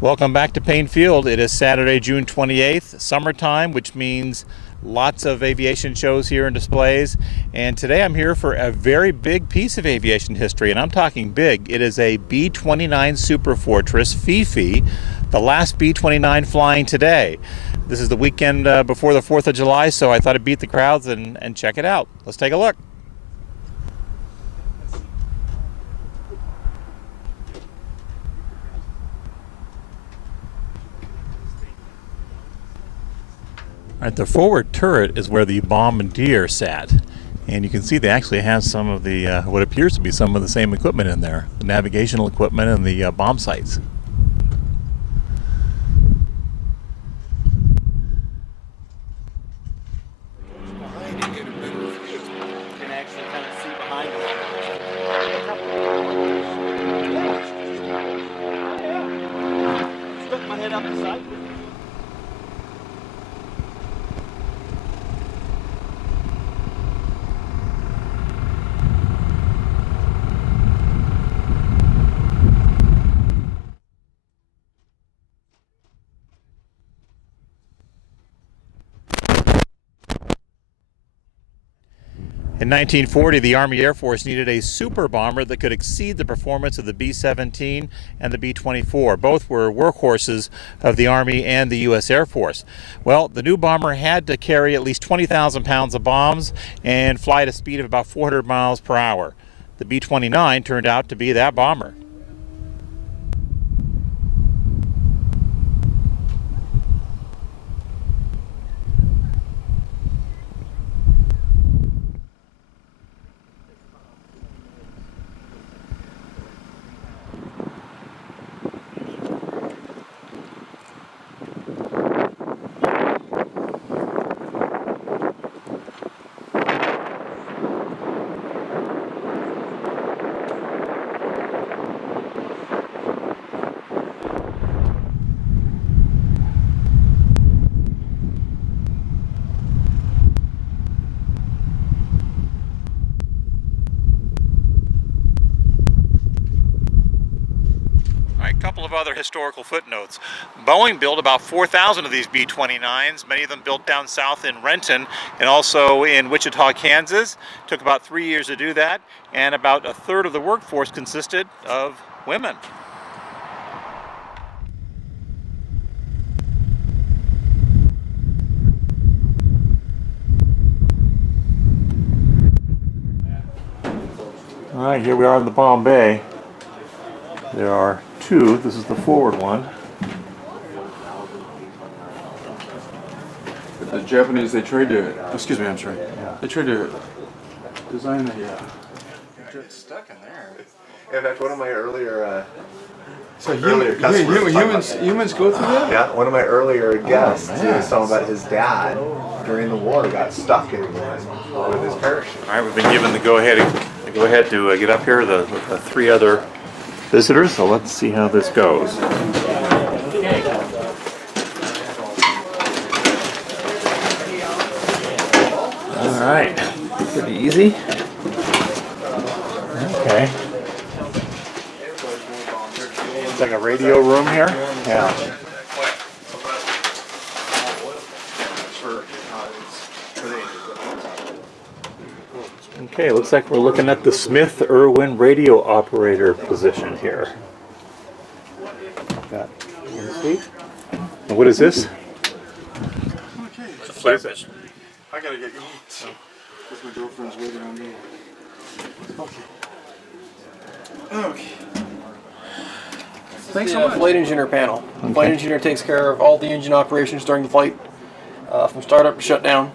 Welcome back to Paine Field. It is Saturday, June 28th, summertime, which means lots of aviation shows here and displays. And today I'm here for a very big piece of aviation history, and I'm talking big. It is a B-29 Super Fortress FiFi, the last B-29 flying today. This is the weekend before the 4th of July, so I thought I'd beat the crowds and check it out. Let's take a look. All right, the forward turret is where the bombardier sat, and you can see they actually have some of the what appears to be some of the same equipment in there, the navigational equipment and the bomb sights. Stuck my head up the side. In 1940, the Army Air Force needed a super bomber that could exceed the performance of the B-17 and the B-24. Both were workhorses of the Army and the U.S. Air Force. Well, the new bomber had to carry at least 20,000 pounds of bombs and fly at a speed of about 400 miles per hour. The B-29 turned out to be that bomber. Couple of other historical footnotes. Boeing built about 4,000 of these B-29s, many of them built down south in Renton and also in Wichita, Kansas. Took about 3 years to do that, and about a third of the workforce consisted of women. All right, here we are in the bomb bay. There are two. This is the forward one. The Japanese, they tried to, excuse me, I'm sorry. Yeah. They tried to design a jet stuck in there. In fact, one of my earlier humans go through that? Yeah, one of my earlier guests was talking about his dad during the war got stuck in one with his parachute. All right, we've been given the go-ahead to get up here. The three other visitors, so let's see how this goes. All right, pretty easy. Okay. It's like a radio room here. Yeah. Okay, looks like we're looking at the Smith-Irwin radio operator position here. Got one seat. And what is this? Okay. It's a flat fish. I gotta get going. So, because my girlfriend's waiting on me. Okay. Okay. Thanks so much. Flight engineer panel. The flight engineer takes care of all the engine operations during the flight, from startup to shutdown.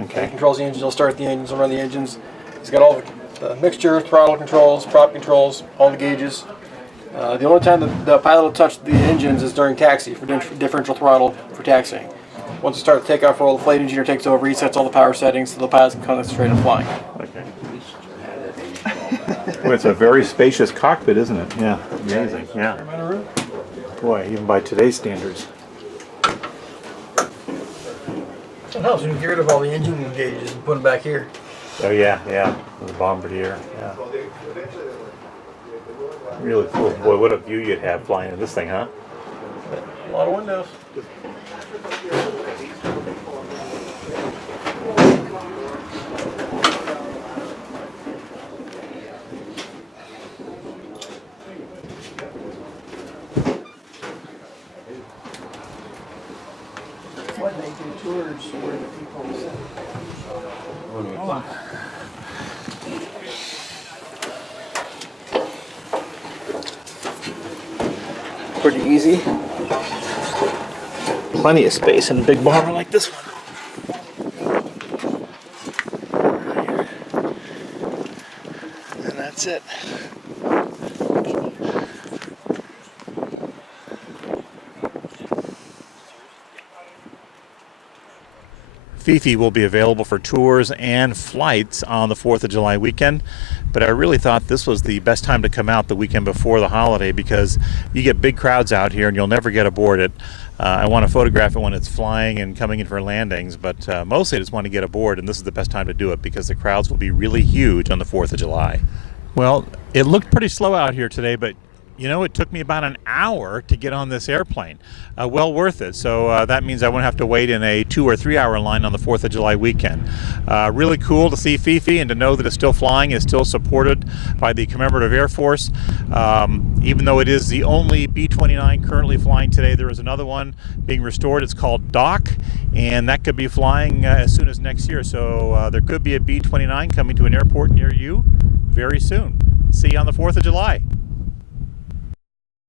Okay. He controls the engines. He'll start the engines. He'll run the engines. He's got all the mixture, throttle controls, prop controls, all the gauges. The only time the pilot will touch the engines is during taxi for differential throttle for taxiing. Once you start the takeoff roll, the flight engineer takes over. He sets all the power settings so the pilot can concentrate on flying. Okay. Well, it's a very spacious cockpit, isn't it? Yeah. Amazing. Yeah. Boy, even by today's standards. It helps when you get rid of all the engine gauges and put them back here. Oh yeah, yeah, the bombardier. Yeah. Really cool. Boy, what a view you'd have flying in this thing, huh? A lot of windows. What they do tours where the people sit. Pretty easy. Plenty of space in a big bomber like this one. And that's it. FiFi will be available for tours and flights on the 4th of July weekend, but I really thought this was the best time to come out the weekend before the holiday because you get big crowds out here and you'll never get aboard it. I want to photograph it when it's flying and coming in for landings, but mostly I just want to get aboard, and this is the best time to do it because the crowds will be really huge on the 4th of July. Well, it looked pretty slow out here today, but you know, it took me about an hour to get on this airplane. Well worth it. So that means I won't have to wait in a 2 or 3 hour line on the 4th of July weekend. Really cool to see FiFi and to know that it's still flying, it's still supported by the Commemorative Air Force. Even though it is the only B-29 currently flying today, there is another one being restored. It's called Doc, and that could be flying as soon as next year. So there could be a B-29 coming to an airport near you very soon. See you on the 4th of July.